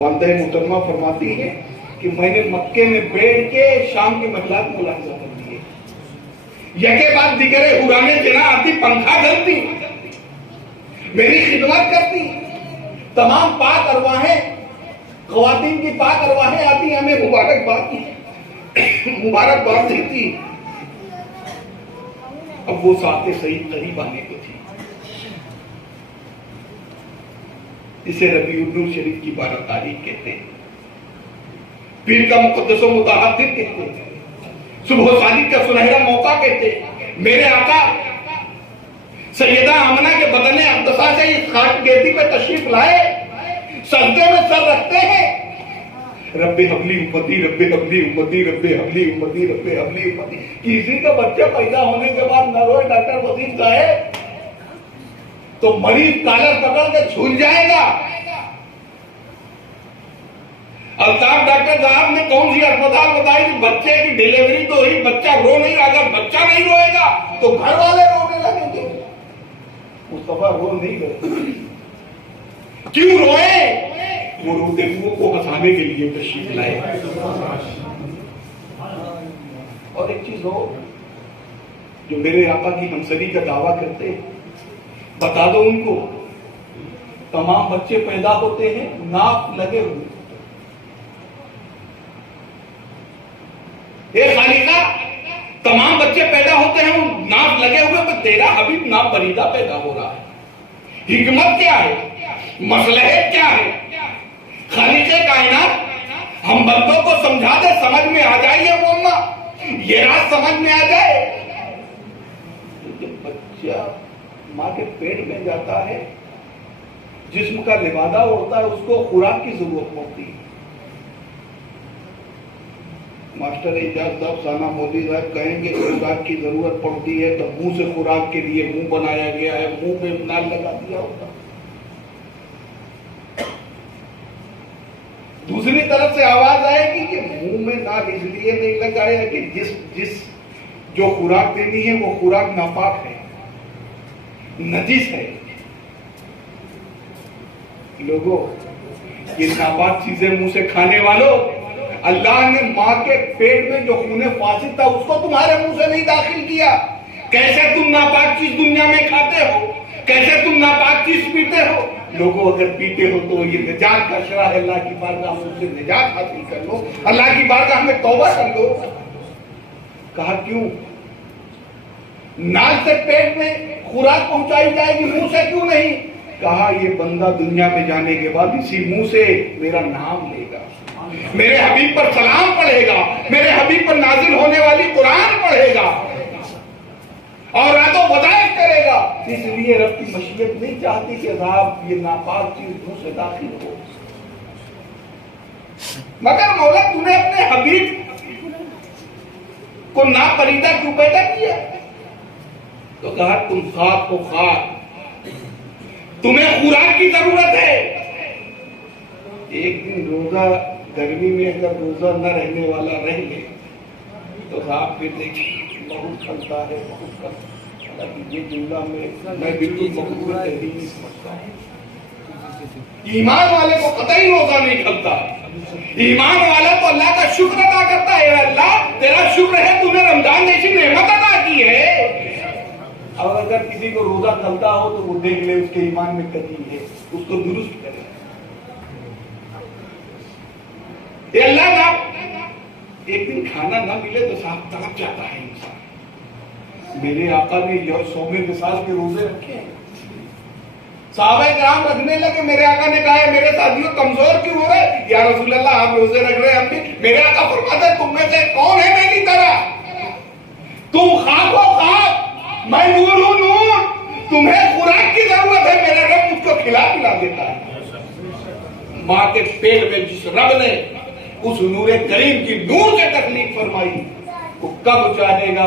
वालदा मोहतरमा फरमाती है कि मैंने मक्के में बैठ के शाम की महिला को मुलाहिजा कर दिए, यके बाद दिकरे उड़ाने जना आती, पंखा धरती, मेरी खिदमत करती, तमाम पाक अरवाहें, ख्वातीन की पाक अरवाहें आती, हमें मुबारकबाद देती। अब वो साथ सही करीब आने को थी, इसे रबीउल शरीफ की 12 तारीख कहते हैं, पीर का मुकद्दस मुताहदिर कहते हैं, सुबह सादिक का सुनहरा मौका कहते हैं। मेरे आका सैयदा आमना के बदने अब्दसा से इस खाट गेदी पे तशरीफ लाए, सजदे में सर रखते हैं, रब्बे हबली उम्मती, रब्बे हबली उम्मती, रब्बे हबली उम्मती, रब्बे हबली उम्मती। किसी का बच्चा पैदा होने के बाद न रोए डॉक्टर वजीर साहब तो मरीज कालर पकड़ के झूल जाएगा। अल्ताफ डॉक्टर साहब ने कौन सी अस्पताल बताई कि बच्चे की डिलीवरी तो हुई, बच्चा रो नहीं रहा, अगर बच्चा नहीं रोएगा तो घर वाले रोने लगेंगे। मुस्तफा रो नहीं रहे, क्यों रोए? वो रोते हुए को हंसाने के लिए तशरीफ लाए। और एक चीज हो, जो मेरे आका की हमसरी का दावा करते हैं, बता दो उनको, तमाम बच्चे पैदा होते हैं नाक लगे हुए। ए खालिका, तमाम बच्चे पैदा होते हैं नाक लगे हुए, पर तेरा हबीब नाक बरीदा पैदा हो रहा है। हिकमत क्या है, मसलहत क्या है? खालिके कायनात हम बंदों को समझा दे, समझ में आ जाए ये मोम्मा, ये रात समझ में आ जाए। जब बच्चा माँ के पेट में जाता है, जिस्म का लिबादा होता है, उसको खुराक की जरूरत होती है। मास्टर एजाज साहब साना मोदी साहब कहेंगे खुराक की जरूरत पड़ती है तो मुंह से खुराक के लिए मुंह बनाया गया है, मुंह पे नाल लगा दिया होगा। दूसरी तरफ से आवाज आएगी कि मुंह में नाल इसलिए नहीं लगाया कि जिस जो खुराक देनी है वो खुराक नापाक है, नजीस है। लोगों, ये नापाक चीजें मुंह से खाने वालों, अल्लाह ने माँ के पेट में जो खूने फासिद था उसको तुम्हारे मुंह से नहीं दाखिल किया। कैसे तुम नापाक चीज दुनिया में खाते हो, कैसे तुम नापाक चीज पीते हो? लोगों, अगर पीते हो तो ये निजात का शरा है, अल्लाह की बारगाह में उससे निजात हासिल कर लो, अल्लाह की बारगाह में तौबा कर लो। कहा क्यों? नाल से पेट में खुराक पहुंचाई जाएगी, मुंह से क्यों नहीं? कहा ये बंदा दुनिया में जाने के बाद इसी मुंह से मेरा नाम लेगा, मेरे हबीब पर सलाम पढ़ेगा, मेरे हबीब पर नाजिल होने वाली कुरान पढ़ेगा और रातों बदायश करेगा। इसलिए रब की मशीयत नहीं चाहती कि साहब ये नापाक चीज मुंह से दाखिल हो। मगर मौला, तूने अपने हबीब को नापरीदा क्यों पैदा किया? तो कहा तुम खाक को खाक, तुम्हें खुराक की जरूरत है। एक दिन रोजा, गर्मी में अगर रोजा न रहने वाला रह ले तो साहब फिर देखिए बहुत खलता है, बहुत खलता। ये जुमला में मैं बिल्कुल बहुत तहरीर नहीं समझता। ईमान वाले को कतई रोजा नहीं खलता। ईमान वाला तो अल्लाह का शुक्र अदा करता है, अल्लाह तेरा शुक्र है तूने रमजान जैसी नेमत अदा की है। और अगर किसी को रोजा खलता हो तो वो देख ले उसके ईमान में कमी है, उसको दुरुस्त करे। अल्लाह ना, एक दिन खाना ना मिले तो साहब तड़प जाता है इंसान। मेरे आका ने सौमे मिसाल के रोजे रखे हैं, साहबा कराम रखने लगे। मेरे आका ने कहा मेरे साथियों कमजोर क्यों हो रहे? या रसूल अल्लाह आप रोजे रख रहे हैं हम भी। मेरे आका फरमाते हैं तुम में से कौन है मेरी तरह? तुम खाक हो खाक, मैं नूर हूं नूर, तुम्हें खुराक की जरूरत है, मेरा रब मुझको खिला पिला देता है। माँ के पेट में जिस रब ने उस नूरे करीम की नूर से तकलीफ फरमाई, वो कब चाहेगा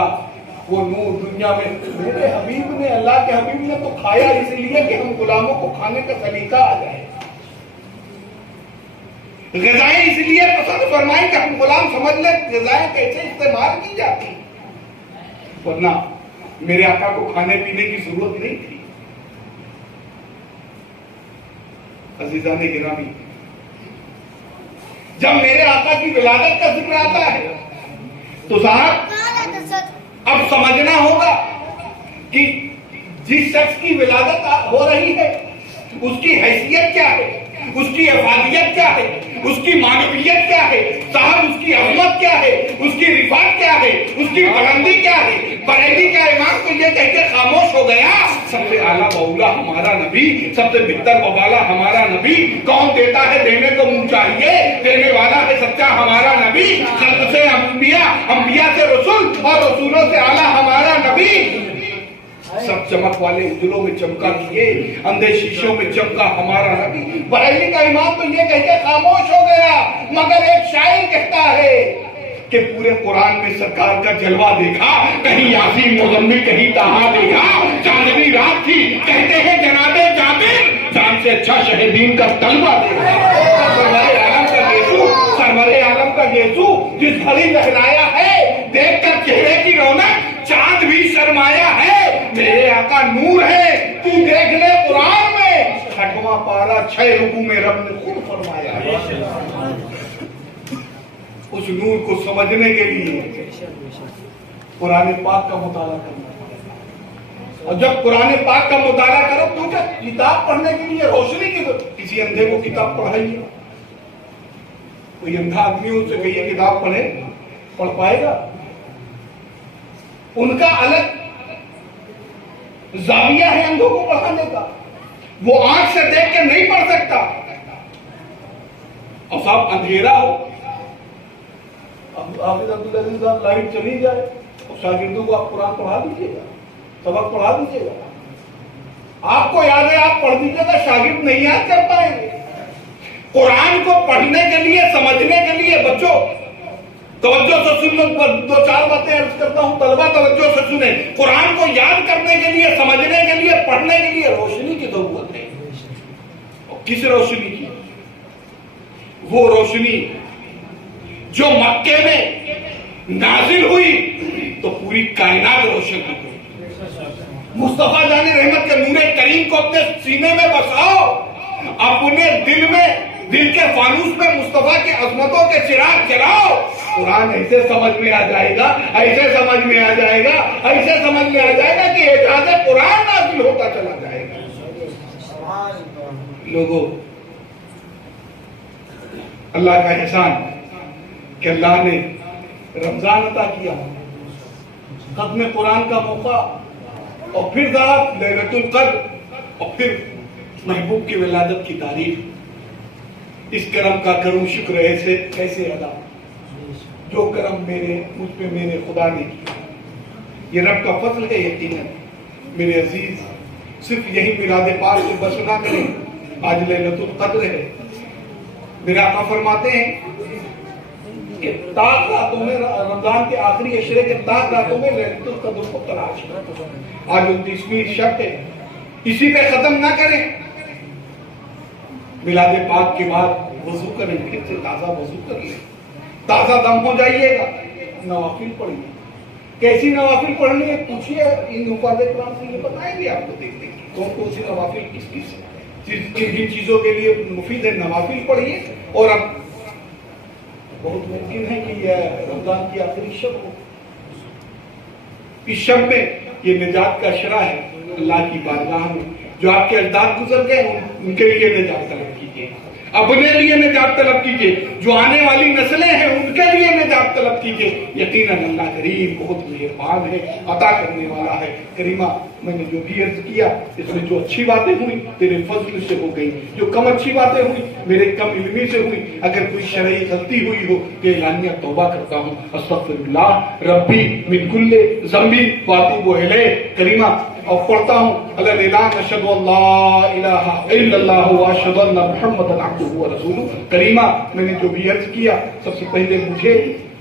वो नूर दुनिया में? मेरे हबीब ने, अल्लाह के हबीब ने तो खाया इसलिए कि हम गुलामों को खाने का सलीका आ जाए, ग़िज़ाएं इसलिए पसंद फरमाई कि हम गुलाम समझ ले ग़िज़ाएं कैसे इस्तेमाल की जाती, वरना मेरे आका को खाने पीने की जरूरत नहीं थी। अज़ीज़ान गिरामी, जब मेरे आका की विलादत का जिक्र आता है तो साहब अब समझना होगा कि जिस शख्स की विलादत हो रही है उसकी हैसियत क्या है, उसकी अफादियत क्या है, उसकी मानवीयत क्या है, साहब उसकी अहमत क्या है, उसकी रिफात क्या है, उसकी बुलंदी क्या है। बरेली का इमाम तो ये कह के खामोश हो गया, सबसे आला बौला हमारा नबी, सबसे बेहतर बबाला हमारा नबी। कौन देता है देने को मुंह चाहिए, देने वाला है सच्चा हमारा नबी। खल्क से अंबिया, अंबिया से रसूल और रसूलों से आला हमारा नबी। सब चमक वाले उजलों में चमका किए, अंधे शीशों में चमका हमारा नबी। बरेली का इमाम तो ये कह के खामोश हो गया, मगर एक शायर कहता है कि पूरे कुरान में सरकार का जलवा देखा, कहीं यासीन मुज़म्मिल कहीं ताहा देखा। चांदनी रात थी कहते हैं जनाबे जाबिर, जान से अच्छा शहीदीन का तलवा देखा। सरवरे आलम का यीशु जिस घड़ी लहराया है, देखकर चेहरे की रौनक चांद भी शर्माया है। मेरे आका नूर है, तू देख ले कुरान में, 6वां पारा 6 रुकू में रब ने खुद फरमाया है। उस नूर को समझने के लिए कुरान पाक का मुताला करना, और जब कुरान पाक का मुताला करो तो क्या किताब पढ़ने के लिए रोशनी की, किसी अंधे को किताब पढ़ाइए, कोई अंधा आदमी उससे कहिए किताब पढ़े, पढ़ पाएगा? उनका अलग जाविया है अंधों को पढ़ाने का, वो आंख से देख के नहीं पढ़ सकता। और साहब अंधेरा हो, अब हाफिज अब्दुल अजीज साहब लाइट चली जाए और शागिर्दों को आप कुरान पढ़ा दीजिएगा, सबक पढ़ा दीजिएगा, आपको याद है आप पढ़ दीजिएगा, शागिर्द नहीं याद कर पाएंगे। कुरान को पढ़ने के लिए, समझने के लिए बच्चों तवज्जो से सुन लो, 2-4 बातें अर्ज करता हूं, तलबा तवज्जो से सुने। कुरान को याद करने के लिए, समझने के लिए, पढ़ने के लिए रोशनी की जरूरत है। और किस रोशनी की? वो रोशनी जो मक्के में नाजिल हुई तो पूरी कायनात रोशन हो गई। मुस्तफा जाने रहमत के नूरे करीम को अपने सीने में बसाओ, अपने दिल के फानूस में मुस्तफा के अजमतों के चिराग जलाओ, कुरान ऐसे समझ में आ जाएगा, ऐसे समझ में आ जाएगा, ऐसे समझ में आ जाएगा कि एजाज़े कुरान नाज़िल होता चला जाएगा। लोगों, अल्लाह का एहसान कि अल्लाह ने रमजान अता किया, खत्म कुरान का मौका, और फिर रात लैलतुल क़द्र, और फिर महबूब की विलादत की तारीख। इस करम का करूं शुक्र ऐसे कैसे अदा, जो करम मुझ पे मेरे खुदा ने किया। ये रब का फजल है यकीनन मेरे अजीज। सिर्फ यही मिलाद पाक को बस ना करें, आज लैलतुल क़द्र है। मेरे आका फरमाते हैं कि ताक रातों में, रमजान के आखिरी अशरे के ताक रातों में लैलतुल क़द्र को तलाश करें। आज 29वीं शब है, इसी पे खत्म ना करें। मिलाद पाक के बाद वजू करें, फिर से ताजा वजू कर ले, ताजा दम हो जाइएगा, नवाफिल पढ़िए। कैसी नवाफिल पढ़नी है पूछिए इन हुफ़ाज़ कुरान से, ये बताएंगे आपको। देखते हैं कौन कौन सी नवाफिल किन किन चीजों के लिए मुफीद है, नवाफिल पढ़िए। और अब बहुत मुमकिन है कि यह रमजान की आखिरी शब हो, इस शब में ये निजात का अशरा है अल्लाह की बारगाह में। जो आपके अजदाद गुजर गए उनके लिए निजात तलब कीजिए, अपने लिए निजात तलब कीजिए, जो आने वाली नस्लें हैं उनके लिए निजात तलब कीजिए। यकीनन अल्लाह करीम बहुत मेहरबान है, अता करने वाला है। करीमा, मैंने जो भी अर्ज किया इसमें जो अच्छी बातें हुई तेरे फजल से हो गई, जो कम अच्छी बातें हुई मेरे कम इल्मी से हुई। अगर कोई शरई गलती हुई हो तो एलानिया तौबा करता हूँ, अस्तगफिरुल्लाह रब्बी मिन कुल्ले ज़ंबी व अतूबु इलैह। करीमा, और पढ़ता हूँ अल्लाह अशहदु अल्ला इलाहा इल्लल्लाह व अशहदु अन्ना मुहम्मदन अब्दुहु व रसूलुहु। करीमा, मैंने जो भी अर्ज किया सबसे पहले मुझे,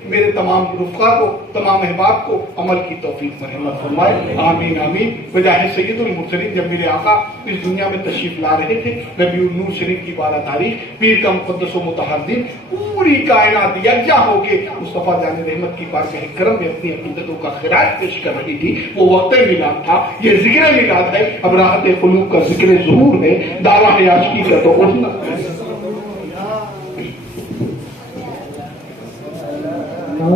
मेरे तमाम रुफ़क़ा को, तमाम अहबाब को अमल की तौफीक रहमत फरमाए। आमीन आमीन। वजाह सय्यदुल मुरसलीन, जब मेरे आका इस दुनिया में तशरीफ ला रहे थे, रबीउल नूर शरीफ की 12 तारीख, पीर का मुक़द्दस व मुतहर दिन, पूरी कायनात यकजा होके मुस्तफ़ा जाने रहमत की बारगाह करम में अपनी अक़ीदतों का खिराज पेश कर रही थी। वो वक्त मिलाद था, ये ज़िक्र मिलाद है। अब राहत क़ुलूब का ज़िक्र ज़ुहूर है, दावा है आशिकी का तो उठना।